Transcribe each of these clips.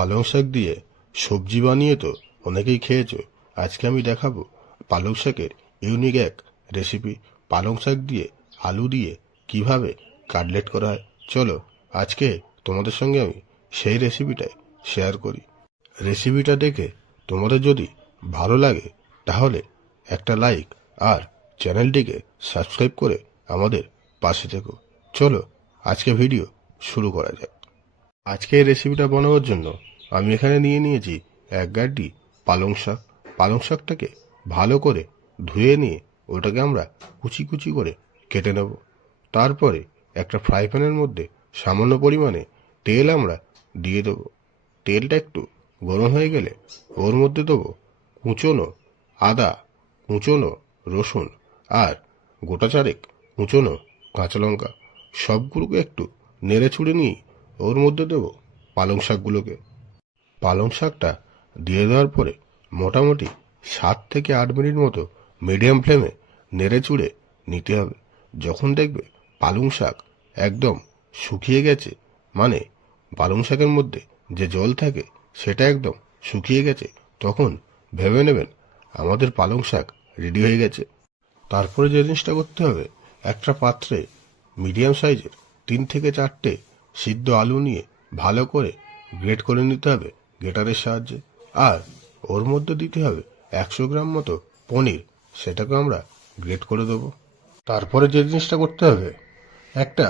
পালং শাক দিয়ে সবজি বানিয়ে তো অনেকেই খেয়েছো। আজকে আমি দেখাবো পালং শাকের ইউনিক এক রেসিপি। পালং শাক দিয়ে আলু দিয়ে কিভাবে কাটলেট করা হয়, চলো আজকে তোমাদের সঙ্গে আমি সেই রেসিপিটাই শেয়ার করি। রেসিপিটা দেখে তোমাদের যদি ভালো লাগে তাহলে একটা লাইক আর চ্যানেলটিকে সাবস্ক্রাইব করে আমাদের পাশে থেকো। চলো আজকে ভিডিও শুরু করা যাক। আজকে এই রেসিপিটা বানানোর জন্য আমি এখানে নিয়ে নিয়েছি এক গাঁটি পালং শাক। পালং শাকটাকে ভালো করে ধুয়ে নিয়ে ওটাকে আমরা কুচি কুচি করে কেটে নেব। তারপরে একটা ফ্রাই প্যানের মধ্যে সামান্য পরিমাণে তেল আমরা দিয়ে দেবো। তেলটা একটু গরম হয়ে গেলে ওর মধ্যে দেবো কুচনো আদা, কুচনো রসুন আর গোটা চারেক কুচনো কাঁচা লঙ্কা। সবগুলোকে একটু নেড়ে ছুড়ে নিয়ে ওর মধ্যে দেবো পালং শাকগুলোকে। পালং শাকটা দিয়ে দেওয়ার পরে মোটামুটি 7 থেকে 8 মিনিট মতো মিডিয়াম ফ্লেমে নেড়ে চুড়ে নিতে হবে। যখন দেখবে পালং শাক একদম শুকিয়ে গেছে, মানে পালং শাকের মধ্যে যে জল থাকে সেটা একদম শুকিয়ে গেছে, তখন ভেবে নেবেন আমাদের পালং শাক রেডি হয়ে গেছে। তারপরে যে জিনিসটা করতে হবে, একটা পাত্রে মিডিয়াম সাইজের 3 থেকে 4টে সিদ্ধ আলু নিয়ে ভালো করে গ্রেট করে নিতে হবে গ্রেটারের সাহায্যে। আর ওর মধ্যে দিতে হবে 100 গ্রাম মতো পনির, সেটাকে আমরা গ্রেট করে দেবো। তারপরে যে জিনিসটা করতে হবে, একটা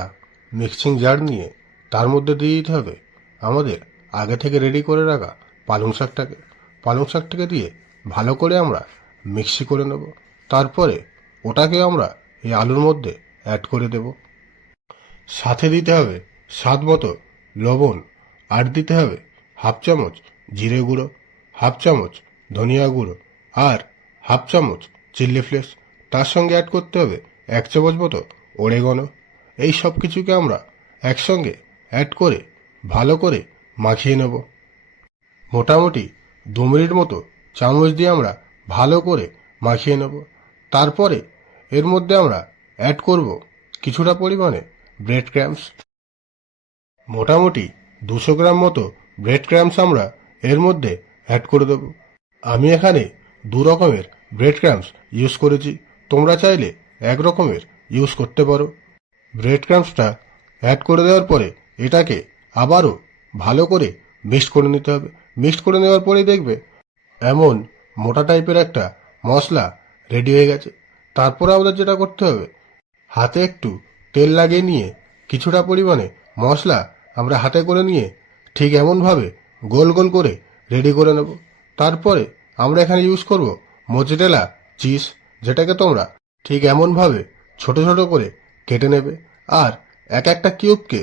মিক্সিং জার নিয়ে তার মধ্যে দিয়ে দিতে হবে আমাদের আগে থেকে রেডি করে রাখা পালং শাকটাকে। পালং শাকটাকে দিয়ে ভালো করে আমরা মিক্সি করে নেব। তারপরে ওটাকে আমরা এই আলুর মধ্যে অ্যাড করে দেব। সাথে দিতে হবে স্বাদ মতো লবণ, আর দিতে হবে হাফ চামচ জিরে গুঁড়ো, হাফ চামচ ধনিয়া গুঁড়ো আর হাফ চামচ চিলি ফ্লেক্স। তার সঙ্গে অ্যাড করতে হবে 1 চামচ মতো ওরেগানো। এই সব কিছুকে আমরা একসঙ্গে অ্যাড করে ভালো করে মাখিয়ে নেব। মোটামুটি 2 মিনিট মতো চামচ দিয়ে আমরা ভালো করে মাখিয়ে নেব। তারপরে এর মধ্যে আমরা অ্যাড করব কিছুটা পরিমাণে ব্রেড ক্রাম্বস। মোটামুটি 200 গ্রাম মতো ব্রেড ক্রাম্বস আমরা এর মধ্যে অ্যাড করে দেব। আমি এখানে 2 রকমের ব্রেড ক্রাম্বস ইউজ করেছি, তোমরা চাইলে 1 রকমের ইউজ করতে পারো। ব্রেড ক্রাম্বসটা অ্যাড করে দেওয়ার পরে এটাকে আবারও ভালো করে মিক্সড করে নিতে হবে। মিক্সড করে নেওয়ার পরেই দেখবে এমন মোটা টাইপের একটা মশলা রেডি হয়ে গেছে। তারপরে আমাদের যেটা করতে হবে, হাতে একটু তেল লাগিয়ে নিয়ে কিছুটা পরিমাণে মশলা আমরা হাতে করে নিয়ে ঠিক এমনভাবে গোল গোল করে রেডি করে নেব। তারপরে আমরা এখানে ইউজ করব মোজরেলা চিজ, যেটাকে তোমরা ঠিক এমনভাবে ছোট ছোট করে কেটে নেবে। আর এক একটা কিউবকে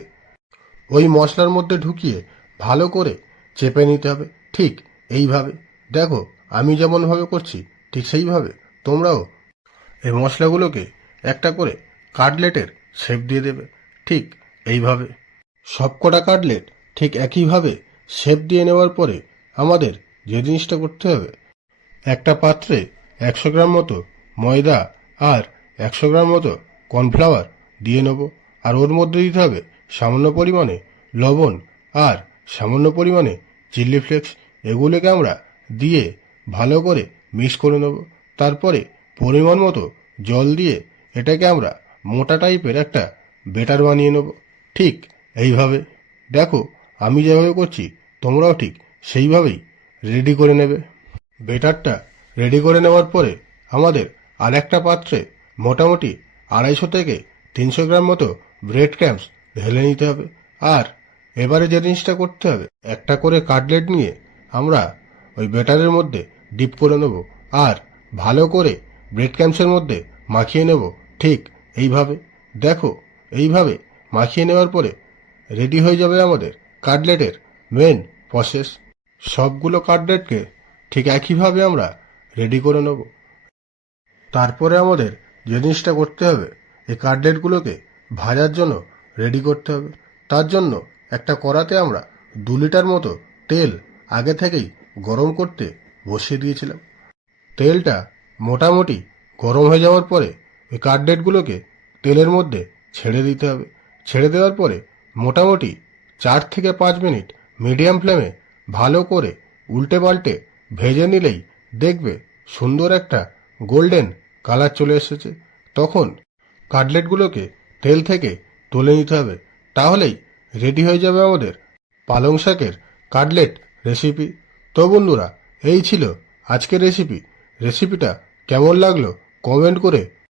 ওই মশলার মধ্যে ঢুকিয়ে ভালো করে চেপে নিতে হবে। ঠিক এইভাবে দেখো আমি যেমনভাবে করছি ঠিক সেইভাবে তোমরাও এই মশলাগুলোকে একটা করে কাটলেটের শেপ দিয়ে দেবে। ঠিক এইভাবে সবকটা কাটলেট ঠিক একইভাবে শেপ দিয়ে নেওয়ার পরে আমাদের যে জিনিসটা করতে হবে, একটা পাত্রে 100 গ্রাম মতো ময়দা আর 100 গ্রাম মতো কর্নফ্লাওয়ার দিয়ে নেব। আর ওর মধ্যে দিতে হবে সামান্য পরিমাণে লবণ আর সামান্য পরিমাণে চিলি ফ্লেক্স। এগুলোকে আমরা দিয়ে ভালো করে মিক্স করে নেব। তারপরে পরিমাণ মতো জল দিয়ে এটাকে আমরা মোটা টাইপের একটা বেটার বানিয়ে নেব। ঠিক এইভাবে দেখো আমি যেভাবে করছি তোমরাও ঠিক সেইভাবেই রেডি করে নেবে। বেটারটা রেডি করে নেওয়ার পরে আমাদের আর একটা পাত্রে মোটামুটি 250 থেকে 300 গ্রাম মতো ব্রেড ক্রাম্বস ঢেলে নিতে হবে। আর এবারে যে জিনিসটা করতে হবে, একটা করে কাটলেট নিয়ে আমরা ওই বেটারের মধ্যে ডিপ করে নেব আর ভালো করে ব্রেড ক্রাম্বসের মধ্যে মাখিয়ে নেব। ঠিক এইভাবে দেখো এইভাবে মাখিয়ে নেওয়ার পরে রেডি হয়ে যাবে আমাদের কাটলেটের মেন প্রসেস। সবগুলো কাটলেটকে ঠিক একইভাবে আমরা রেডি করে নেব। তারপরে আমাদের যে জিনিসটা করতে হবে, এই কাটলেটগুলোকে ভাজার জন্য রেডি করতে হবে। তার জন্য একটা কড়াতে আমরা 2 লিটার মতো তেল আগে থেকেই গরম করতে বসিয়ে দিয়েছিলাম। তেলটা মোটামুটি গরম হয়ে যাওয়ার পরে এই কাটলেটগুলোকে তেলের মধ্যে ছেড়ে দিতে হবে। ছেড়ে দেওয়ার পরে মোটামুটি 4 থেকে 5 মিনিট মিডিয়াম ফ্লেমে ভালো করে উল্টে পাল্টে ভেজে নিলেই দেখবে সুন্দর একটা গোল্ডেন কালার চলে এসেছে। তখন কাটলেটগুলোকে তেল থেকে তুলে নিতে হবে, তাহলেই রেডি হয়ে যাবে আমাদের পালং শাকের কাটলেট রেসিপি। তো বন্ধুরা, এই ছিল আজকের রেসিপিটা কেমন লাগলো কমেন্ট করে